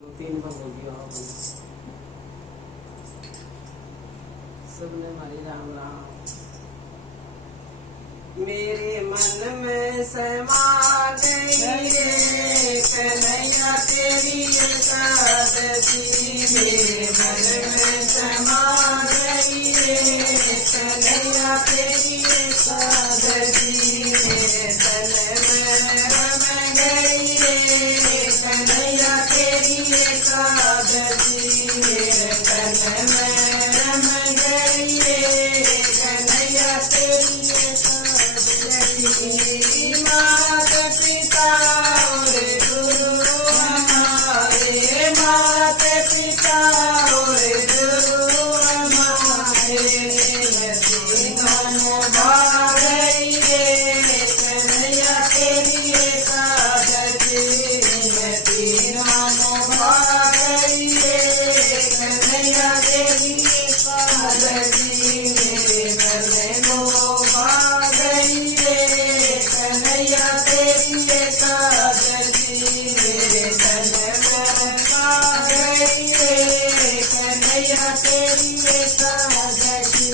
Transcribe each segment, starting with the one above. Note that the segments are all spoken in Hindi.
तीन बार बोल दिया सबने हमारी राम राम। मेरे मन में समा गई रे कन्हैया तेरी एकादशी, मेरे मन में समा गई रे कन्हैया तेरी एकादशी, मेरे तन में रम गई रे कन्हैया तेरी एकादशी, मेरे तन में रम गई रे कन्हैया तेरी मात पिता और गुरु हमारे, मात पिता और गुरु हमारे, तीनों भाग गई रे कन्हैया तेरी एकादशी, तीनों भाग गई रे कन्हैया तेरी एकादशी, मेरे घर में भाग गई रे कन्हैया तेरी एकादशी, मेरे तन में आ गई रे कन्हैया तेरी एकादशी,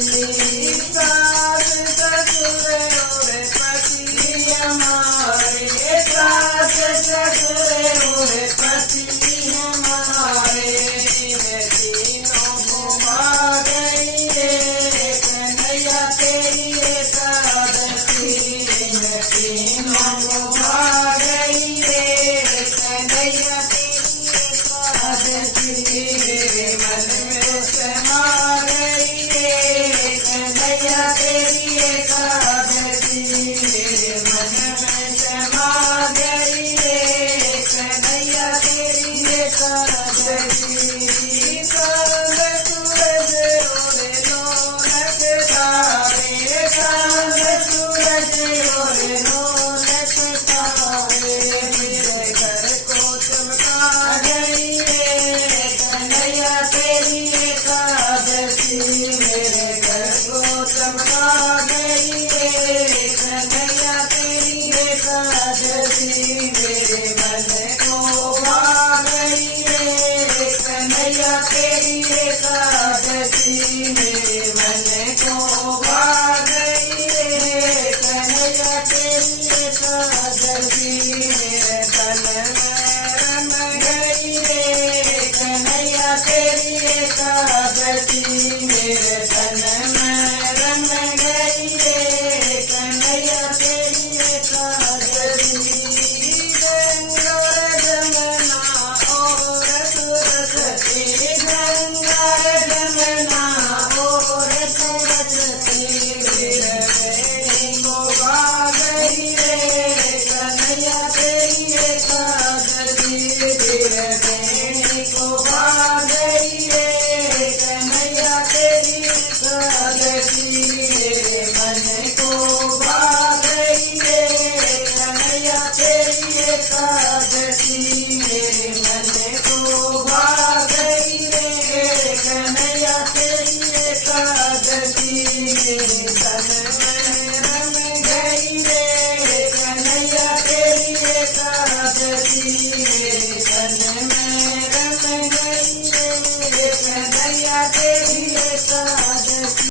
सास ससुर और पति हमारे, सास ससुर और पति हमारे, तीनों को भाग गई रे कन्हैया तेरी एकादशी, तीनों को भाग गई रे कन्हैया तेरी एकादशी, मेरे मन में समा गई रे कन्हैया तेरी एकादशी, मेरे मन में समा गई रे कन्हैया तेरी एकादशी, चांद सूरज और रौनक तारे, चांद सूरज और रौनक तारे, मेरे घर को चमका गई रे कन्हैया तेरी एकादशी, मेरे घर को चमका गई रे कन्हैया तेरी एकादशी, मेरे मन को भा गई रे कन्हैया तेरी एकादशी, मेरे मन को भा गई रे कन्हैया तेरी एकादशी, मेरे तन में रम गई रे कन्हैया तेरी एकादशी, मेरे तन में रम गई रे कन्हैया तेरी एकादशी, गंगा जमुना और सरस्वती, गंगा जमुना और सरस्वती, मेरे बेड़ी को भा गई रे कन्हैया तेरी एकादशी, मेरे बेड़ी को भा गई रे कन्हैया तेरी एकादशी, मेरे मन को भा गई रे कन्हैया तेरी एकादशी, मेरे मन को भा गई रे कन्हैया तेरी एकादशी, मेरे तन में रम गई रे कन्हैया तेरी एकादशी, मेरे तन में रम गई रे कन्हैया तेरी एकादशी,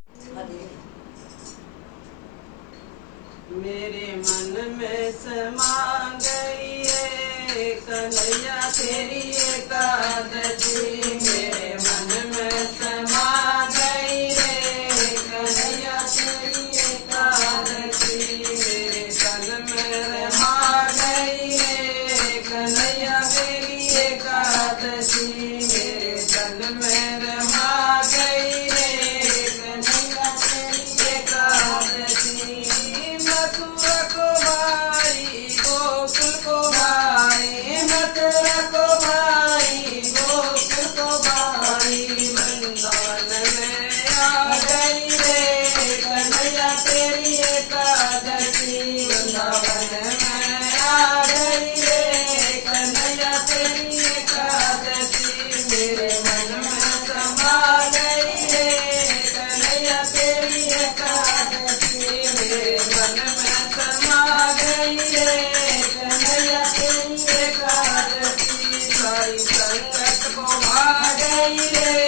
मेरे मन में समा गई रे कन्हैया तेरी एकादशी, मेरे मन में समा गई रे कन्हैया तेरी एकादशी, मेरे तन में रमा गई रे कन्हैया तेरी एकादशी, मेरे तन में रमा गई रे कन्हैया तेरी एकादशी, मथुरा को भाई गोकुल को भाई, मथुरा को भाई गोकुल को भाई, वृंदावन में आ गई रे कन्हैया तेरी एकादशी, वृंदावन में आ गई रे कन्हैया तेरी एकादशी, गई रे